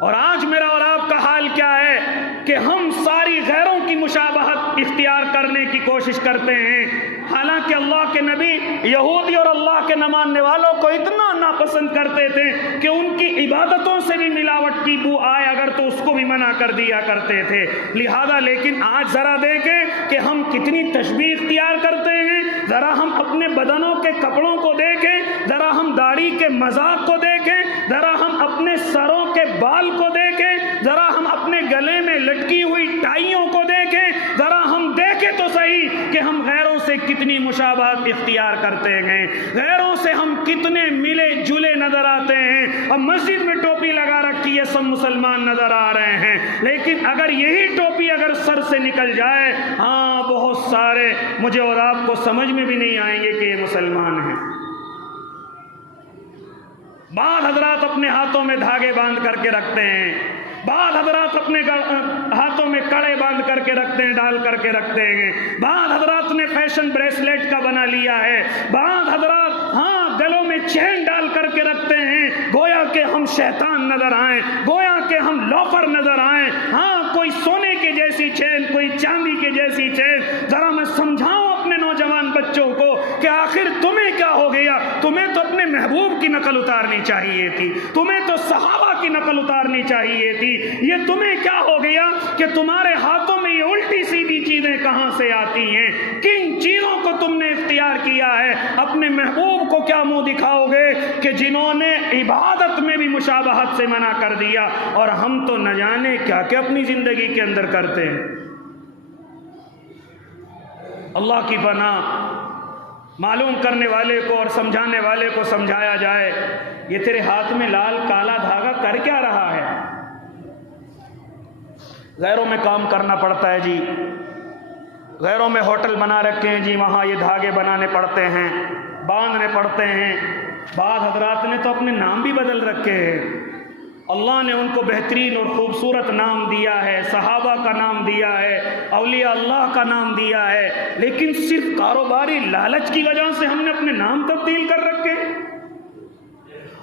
اور آج میرا اور آپ کا حال کیا ہے کہ ہم ساری غیروں کی مشابہت اختیار کرنے کی کوشش کرتے ہیں، حالانکہ اللہ کے نبی یہودی اور اللہ کے نہ ماننے والوں کو اتنا ناپسند کرتے تھے کہ ان کی عبادتوں سے بھی ملاوٹ کی بو آئے اگر تو اس کو بھی منع کر دیا کرتے تھے۔ لہذا لیکن آج ذرا دیکھیں کہ ہم کتنی تشبیہ اختیار کرتے ہیں، ذرا ہم اپنے بدنوں کے کپڑوں کو دیکھیں، ذرا ہم داڑھی کے مذاق کو دیکھیں، ذرا ہم اپنے سروں کے بال کو دیکھیں، ذرا ہم اپنے گلے میں لٹکی ہوئی ٹائیوں کو دیکھیں، ذرا ہم دیکھیں تو صحیح کہ ہم غیروں سے کتنی مشابہت اختیار کرتے ہیں، غیروں سے ہم کتنے ملے جلے نظر آتے ہیں۔ اب مسجد میں ٹوپی لگا رکھی ہے، سب مسلمان نظر آ رہے ہیں، لیکن اگر یہی ٹوپی اگر سر سے نکل جائے، ہاں بہت سارے مجھے اور آپ کو سمجھ میں بھی نہیں آئیں گے کہ یہ مسلمان ہیں۔ بعض حضرات اپنے ہاتھوں میں دھاگے باندھ کر کے رکھتے ہیں، بعض حضرات اپنے ہاتھوں میں کڑے باندھ کر کے رکھتے ہیں، ڈال کر کے رکھتے ہیں، بعض حضرات نے فیشن بریسلیٹ کا بنا لیا ہے، بعض حضرات ہاں گلوں میں چین ڈال کر کے رکھتے ہیں، گویا کہ ہم شیطان نظر آئیں، گویا کہ ہم لوفر نظر آئیں۔ ہاں کوئی سونے کے جیسی چین، کوئی چاندی کے جیسی چین۔ ذرا میں سمجھاؤں اپنے نوجوان بچوں کو کہ آخر تمہیں کیا ہو گیا؟ تمہیں تو اپنے محبوب کی نقل اتارنی چاہیے تھی، تمہیں تو صحابہ کی نقل اتارنی چاہیے تھی، یہ تمہیں کیا ہو گیا کہ تمہارے ہاتھوں میں یہ الٹی سیدھی چیزیں کہاں سے آتی ہیں؟ کن چیزوں کو تم نے اختیار کیا ہے؟ اپنے محبوب کو کیا منہ دکھاؤ گے کہ جنہوں نے عبادت میں بھی مشابہت سے منع کر دیا، اور ہم تو نہ جانے کیا کہ اپنی زندگی کے اندر کرتے ہیں۔ اللہ کی پناہ، معلوم کرنے والے کو اور سمجھانے والے کو سمجھایا جائے، یہ تیرے ہاتھ میں لال کالا دھاگا کر کیا رہا ہے؟ غیروں میں کام کرنا پڑتا ہے جی، غیروں میں ہوٹل بنا رکھے ہیں جی، وہاں یہ دھاگے بنانے پڑتے ہیں، باندھنے پڑتے ہیں۔ بعض حضرات نے تو اپنے نام بھی بدل رکھے ہیں، اللہ نے ان کو بہترین اور خوبصورت نام دیا ہے، صحابہ کا نام دیا ہے، اولیاء اللہ کا نام دیا ہے، لیکن صرف کاروباری لالچ کی وجہ سے ہم نے اپنے نام تبدیل کر رکھے۔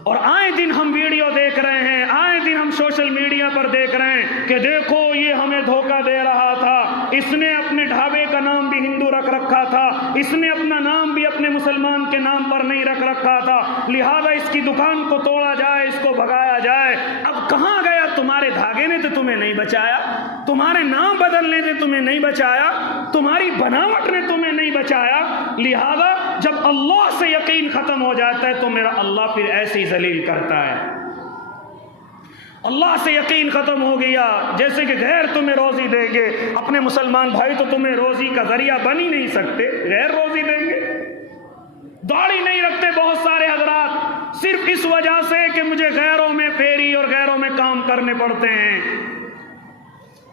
اور آئے دن ہم ویڈیو دیکھ رہے ہیں، آئے دن ہم سوشل میڈیا پر دیکھ رہے ہیں کہ دیکھو یہ ہمیں دھوکہ دے رہا تھا، اس نے اپنے ڈھابے کا نام بھی ہندو رکھ رکھا تھا، اس نے اپنا نام بھی اپنے مسلمان کے نام پر نہیں رکھ رکھا تھا، لہذا اس کی دکان کو توڑا جائے، اس کو بھگایا جائے۔ اب کہاں گیا؟ تمہارے دھاگے نے تو تمہیں نہیں بچایا، تمہارے نام بدلنے سے تمہیں نہیں بچایا، تمہاری بناوٹ نے تمہیں نہیں بچایا۔ لہذا جب اللہ سے یقین ختم ہو جاتا ہے تو میرا اللہ پھر ایسے ہی ذلیل کرتا ہے۔ اللہ سے یقین ختم ہو گیا، جیسے کہ غیر تمہیں روزی دیں گے، اپنے مسلمان بھائی تو تمہیں روزی کا ذریعہ بن ہی نہیں سکتے، غیر روزی دیں گے۔ داڑھی نہیں رکھتے بہت سارے حضرات صرف اس وجہ سے کہ مجھے غیروں میں پھیری اور غیروں میں کام کرنے پڑتے ہیں۔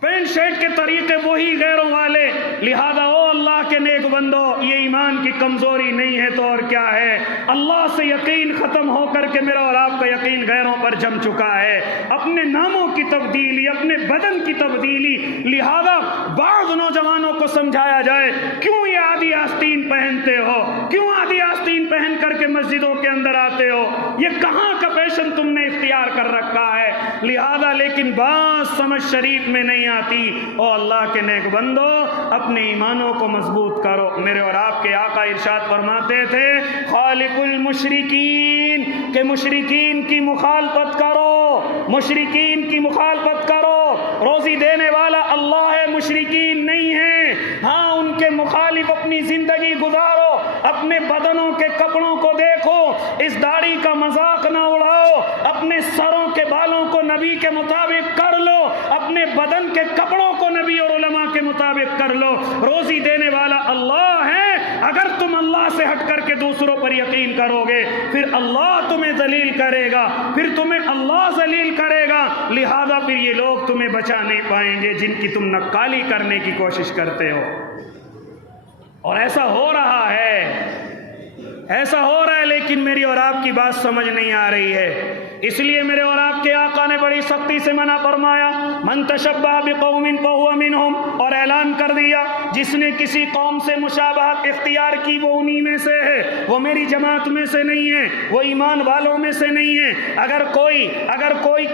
پینٹ شرٹ کے طریقے وہی غیروں والے. لہذا او اللہ کے نیک بندو، یہ ایمان کی کمزوری نہیں ہے تو اور کیا ہے. اللہ سے یقین ختم ہو کر کے میرا اور آپ کا یقین غیروں پر جم چکا ہے. اپنے ناموں کی تبدیلی، اپنے بدن کی تبدیلی. لہذا بعض نوجوانوں کو سمجھایا جائے، کیوں یہ آدھی آستین پہنتے ہو، کیوں آدھی آستین پہن کر کے مسجدوں کے اندر آتے ہو، یہ کہاں کا فیشن تم نے اختیار کر رکھا ہے. لہذا لیکن بات سمجھ شریف میں نہیں آتی. او اللہ کے نیک بندو، اپنے ایمانوں کو مضبوط کرو. میرے اور آپ کے آقا ارشاد فرماتے تھے خالق المشرکین، کہ مشرکین کی مخالفت کرو، مشرکین کی مخالفت کرو. روزی دینے والا اللہ ہے، مشرکین نہیں ہے. ہاں ان کے مخالف اپنی زندگی گزارو، اپنے بدنوں کے کپڑوں کو دیکھو، اس داڑھی کا مذاق نہ اڑاؤ، اپنے سروں کے بالوں کو نبی کے مطابق کر لو، اپنے بدن کے کپڑوں کو نبی اور علماء کے مطابق کر لو. روزی دینے والا اللہ ہے. اگر تم اللہ سے ہٹ کر کے دوسروں پر یقین کرو گے، پھر اللہ تمہیں ذلیل کرے گا، پھر تمہیں اللہ ذلیل کرے گا. لہذا پھر یہ لوگ تمہیں بچا نہیں پائیں گے جن کی تم نقالی کرنے کی کوشش کرتے ہو. اور ایسا ہو رہا ہے، ایسا ہو رہا ہے، لیکن میری اور آپ کی بات سمجھ نہیں آ رہی ہے. اس لیے میرے اور آپ کے آقا نے بڑی سختی سے منع فرمایا، من تشبہ بقوم فہو منہم، اور اعلان کر دیا جس نے کسی قوم سے مشابہت اختیار کی وہ انہی میں سے ہے، وہ میری جماعت میں سے نہیں ہے، وہ ایمان والوں میں سے نہیں ہے. اگر کوئی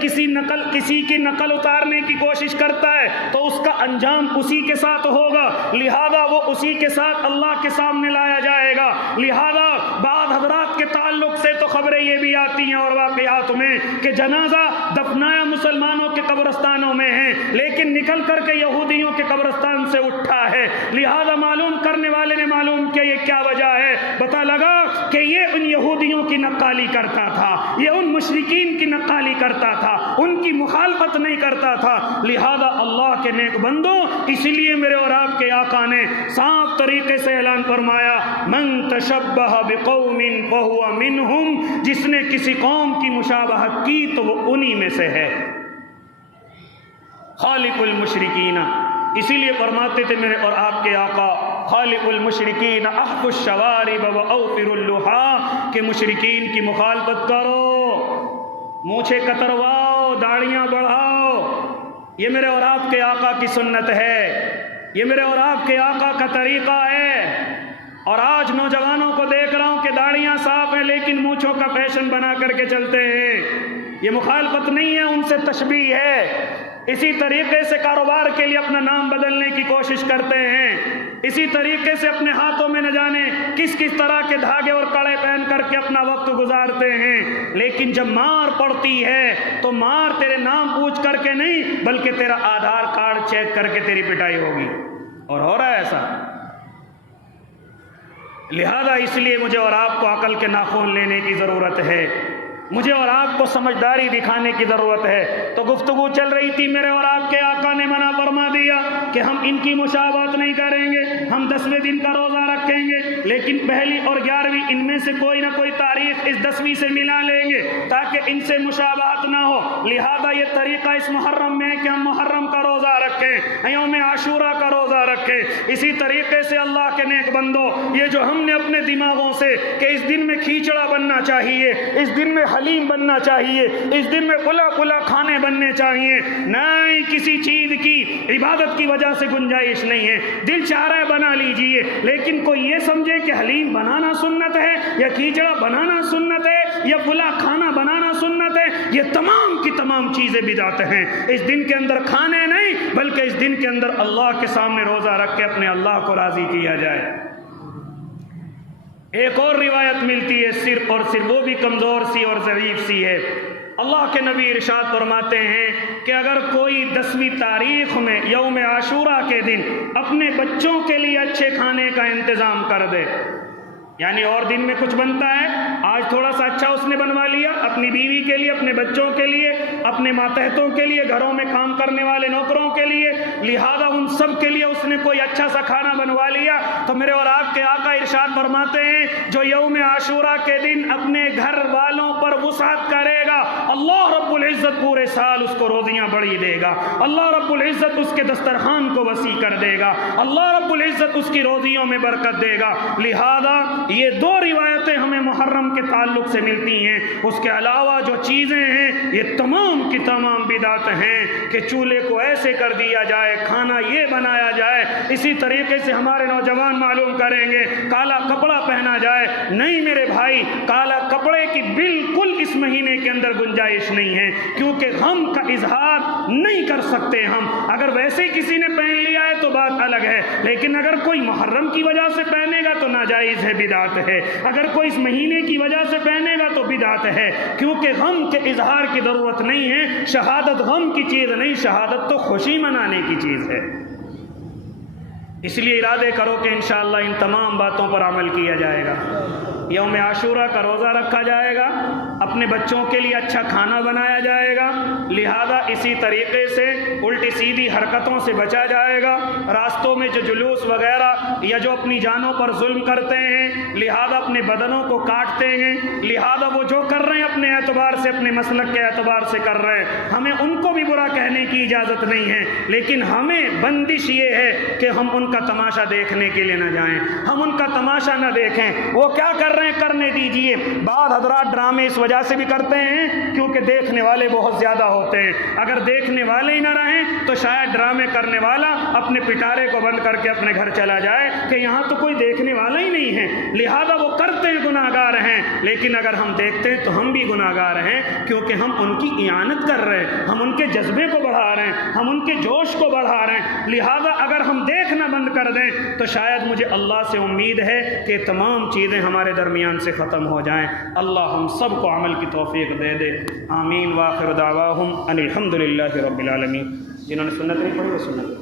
کسی کی نقل اتارنے کی کوشش کرتا ہے تو اس کا انجام اسی کے ساتھ ہوگا. لہذا وہ اسی کے ساتھ اللہ کے سامنے لایا جائے گا. لہذا بعض حضرات کے تعلق سے تو خبریں یہ بھی آتی ہیں اور واقعات میں کہ جنازہ دفنایا مسلمانوں کے قبرستانوں میں ہے، لیکن نکل کر کے یہودیوں کے قبرستان سے اٹھا ہے. لہذا معلوم کرنے والے نے معلوم کیا یہ کیا وجہ ہے. پتہ لگا کہ یہ ان یہودیوں کی نقالی کرتا تھا، یہ ان مشرکین کی نقالی کرتا تھا، ان کی مخالفت نہیں کرتا تھا. لہذا اللہ کے نیک بندوں، اس لیے میرے اور آپ کے آقا نے صاف طریقے سے اعلان فرمایا، من تشبہ بقوم فہو منہم، جس نے کسی قوم کی مشابہت کی تو وہ انہی میں سے ہے. خالق المشرکین، اسی لیے فرماتے تھے میرے اور آپ کے آقا خالق المشرکین احف الشوارب واوفر اللحا، کہ مشرکین کی مخالفت کرو، مونچھیں کترواؤ، داڑیاں بڑھاؤ. یہ میرے اور آپ کے آقا کی سنت ہے، یہ میرے اور آپ کے آقا کا طریقہ ہے. اور آج نوجوانوں کو دیکھ رہا ہوں کہ داڑیاں صاف ہیں لیکن مونچھوں کا فیشن بنا کر کے چلتے ہیں. یہ مخالفت نہیں ہے، ان سے تشبیہ ہے. اسی طریقے سے کاروبار کے لیے اپنا نام بدلنے کی کوشش کرتے ہیں، اسی طریقے سے اپنے ہاتھوں میں نہ جانے کس کس طرح کے دھاگے اور کڑے پہن کر کے اپنا وقت گزارتے ہیں. لیکن جب مار پڑتی ہے تو مار تیرے نام پوچھ کر کے نہیں بلکہ تیرا آدھار کارڈ چیک کر کے تیری پٹائی ہوگی. اور ہو رہا ہے ایسا. لہذا اس لیے مجھے اور آپ کو عقل کے ناخن لینے کی ضرورت ہے، مجھے اور آپ کو سمجھداری دکھانے کی ضرورت ہے. تو گفتگو چل رہی تھی، میرے اور آپ کے آقا نے منع فرما دیا کہ ہم ان کی مشابہت نہیں کریں گے، ہم 10ویں دن کا روزہ رکھیں گے، لیکن پہلی اور 11ویں ان میں سے کوئی نہ کوئی تاریخ اس 10ویں سے ملا لیں گے تاکہ ان سے مشابہت نہ ہو. لہذا یہ طریقہ اس محرم میں ہے کہ ہم محرم کا روزہ رکھیں، یوم عاشورہ کا روزہ رکھیں. اسی طریقے سے اللہ کے نیک بندو، یہ جو ہم نے اپنے دماغوں سے کہ اس دن میں کھیچڑا بننا چاہیے، اس دن میں حلیم بننا چاہیے، اس دن میں پلا کھانے بننے چاہیے، نہیں، کسی چیز کی عبادت کی وجہ سے گنجائش نہیں ہے. دل چاہ رہا ہے بنا لیجئے، لیکن کوئی یہ سمجھے کہ حلیم بنانا سنت ہے یا کھیچڑا بنانا سنت ہے یا پلا کھانا بنانا سنت ہے، یہ تمام کی تمام چیزیں بدعت ہیں. اس دن کے اندر کھانے نہیں بلکہ اس دن کے اندر اللہ کے سامنے روزہ رکھ کے اپنے اللہ کو راضی کیا جائے. ایک اور روایت ملتی ہے صرف اور صرف، وہ بھی کمزور سی اور ضعیف سی ہے. اللہ کے نبی ارشاد فرماتے ہیں کہ اگر کوئی 10ویں تاریخ میں یوم عاشورہ کے دن اپنے بچوں کے لیے اچھے کھانے کا انتظام کر دے، یعنی اور دن میں کچھ بنتا ہے، آج تھوڑا سا اچھا اس نے بنوا لیا اپنی بیوی کے لیے، اپنے بچوں کے لیے، اپنے ماتحتوں کے لیے، گھروں میں کام کرنے والے نوکروں کے لیے، لہذا ان سب کے لیے اس نے کوئی اچھا سا کھانا بنوا لیا، تو میرے اور آپ کے آقا ارشاد فرماتے ہیں جو یوم عاشورہ کے دن اپنے گھر والوں پر وسعت کرے گا، اللہ رب العزت پورے سال اس کو روزیاں بڑھی دے گا، اللہ رب العزت اس کے دسترخوان کو وسیع کر دے گا، اللہ رب العزت اس کی روزیوں میں برکت دے گا۔ لہذا یہ دو روایتیں ہمیں محرم کے تعلق سے ملتی ہیں، اس کے علاوہ جو چیزیں ہیں یہ تمام کی تمام بدعت ہیں کہ چولہے کو ایسے کر دیا جائے، کھانا یہ بنایا جائے، اسی طریقے سے ہمارے نوجوان معلوم کریں گے کالا کپڑا پہنا جائے، نہیں میرے بھائی، کالا کپڑے کی بالکل اس مہینے کے اندر گنجائش نہیں ہے، کیونکہ غم کا اظہار نہیں کر سکتے ہم، اگر ویسے کسی نے پہن لیا ہے تو بات الگ ہے، لیکن اگر کوئی محرم کی وجہ سے پہنے گا تو ناجائز ہے، بدعت ہے، اگر کوئی اس مہینے کی وجہ سے پہنے گا تو بدعت ہے، کیونکہ غم کے اظہار کی ضرورت نہیں ہے، شہادت غم کی چیز نہیں، شہادت تو خوشی منانے کی چیز ہے۔ اس لیے ارادے کرو کہ انشاءاللہ ان تمام باتوں پر عمل کیا جائے گا، یوم عاشورہ کا روزہ رکھا جائے گا، اپنے بچوں کے لیے اچھا کھانا بنایا جائے گا، لہذا اسی طریقے سے الٹی سیدھی حرکتوں سے بچا جائے گا، راستوں میں جو جلوس وغیرہ یا جو اپنی جانوں پر ظلم کرتے ہیں، لہذا اپنے بدنوں کو کاٹتے ہیں، لہذا وہ جو کر رہے ہیں اپنے اعتبار سے، اپنے مسلک کے اعتبار سے کر رہے ہیں، ہمیں ان کو بھی برا کہنے کی اجازت نہیں ہے، لیکن ہمیں بندش یہ ہے کہ ہم ان کا تماشا دیکھنے کے لیے نہ جائیں، ہم ان کا تماشا نہ دیکھیں، وہ کیا کر رہے ہیں کرنے دیجئے۔ بعض حضرات ڈرامے اس وجہ سے بھی کرتے ہیں کیونکہ دیکھنے والے بہت زیادہ ہوتے ہیں، اگر دیکھنے والے ہی نہ رہیں تو شاید ڈرامے کرنے والا اپنے پٹارے کو بند کر کے اپنے گھر چلا جائے کہ یہاں تو کوئی دیکھنے والا ہی نہیں ہے، لہذا وہ کرتے ہیں گناہگار ہیں، لیکن اگر ہم دیکھتے ہیں تو ہم بھی گناہگار ہیں، کیونکہ ہم ان کی اعانت کر رہے ہیں، ہم ان کے جذبے کو بڑھا رہے ہیں، ہم ان کے جوش کو بڑھا رہے ہیں، لہذا اگر ہم دیکھنا بند کر دیں تو شاید مجھے اللہ سے امید ہے کہ تمام چیزیں ہمارے درمیان سے ختم ہو جائیں۔ اللہ ہم سب کو عمل کی توفیق دے دے، آمین۔ وآخر دعواہم ان الحمد للہ رب العالمین۔ جنہوں نے سنت نہیں پڑھی وہ سنت